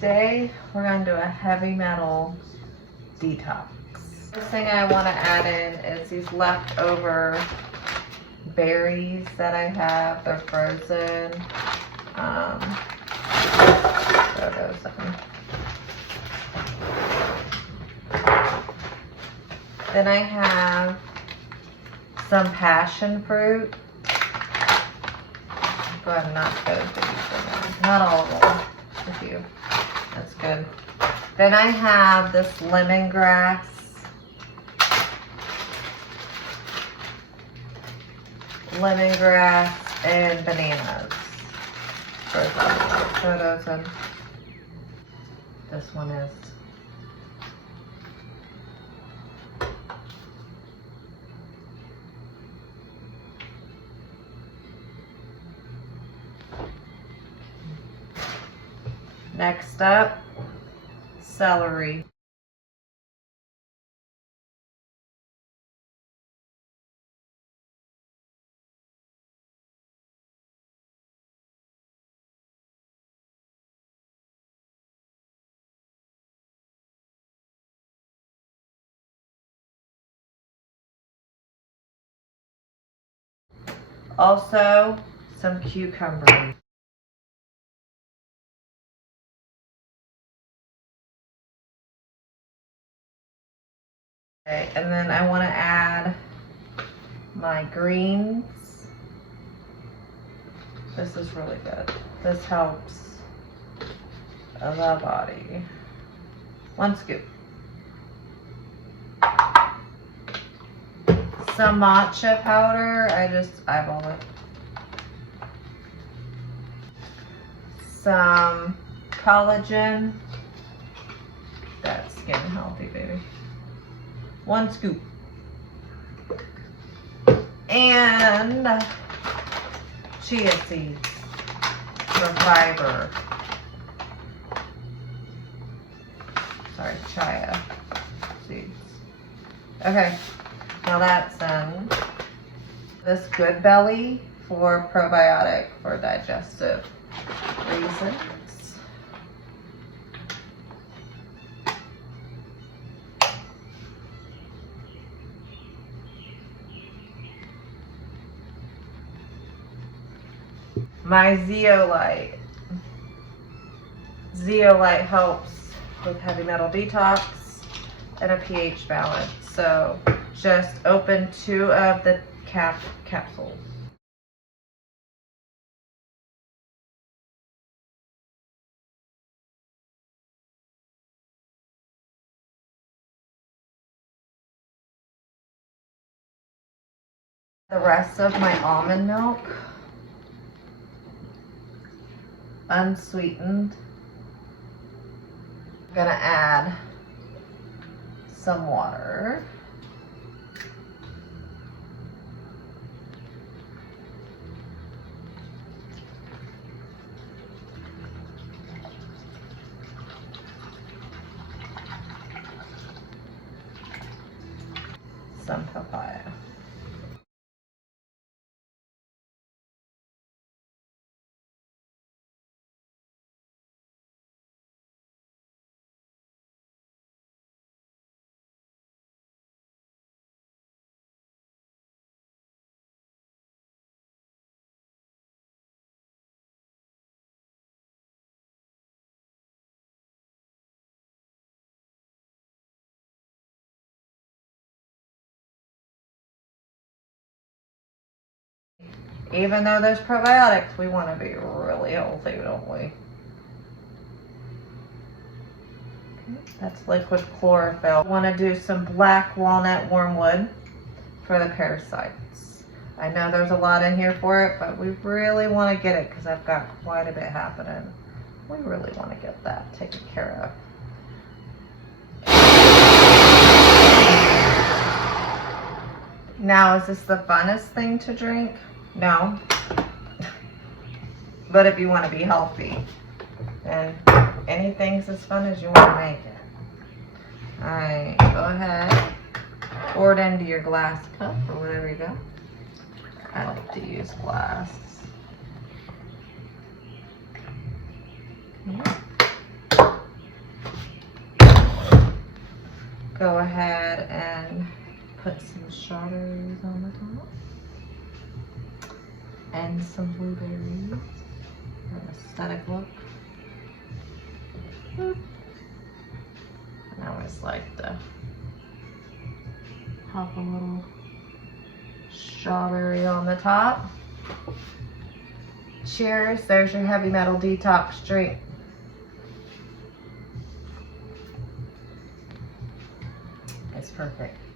Today we're going to do a heavy metal detox. First thing I want to add in is these leftover berries that I have. They're frozen. Throw those in. Then I have some passion fruit. Go ahead and knock those babies in there. Not all of them, a few. That's good. Then I have this lemongrass. Lemongrass and bananas. Throw those in. This one is. Next up, celery. Also, some cucumbers. Okay, and then I want to add my greens. This is really good. This helps the body. 1 scoop. Some matcha powder. I just eyeball it. Some collagen. That's skin healthy, baby. 1 scoop. And chia seeds for fiber. Sorry, chia seeds. Okay, now that's in. This Good Belly for probiotic for digestive reasons. My zeolite. Zeolite helps with heavy metal detox and a pH balance. So just open 2 of the capsules. The rest of my almond milk. Unsweetened. I'm gonna add some water. Some papaya. Even though there's probiotics, we want to be really healthy, don't we? Okay, that's liquid chlorophyll. Want to do some black walnut wormwood for the parasites. I know there's a lot in here for it, but we really want to get it because I've got quite a bit happening. We really want to get that taken care of. Now, is this the funnest thing to drink? No. But if you want to be healthy, then anything's as fun as you want to make it. Alright, go ahead. Pour it into your glass cup or whatever you got. I like to use glass. Okay. go ahead and put some strawberries on the top and some blueberries for an aesthetic look. Boop. And I always like to pop a little strawberry on the top. Cheers, there's your heavy metal detox drink. It's perfect.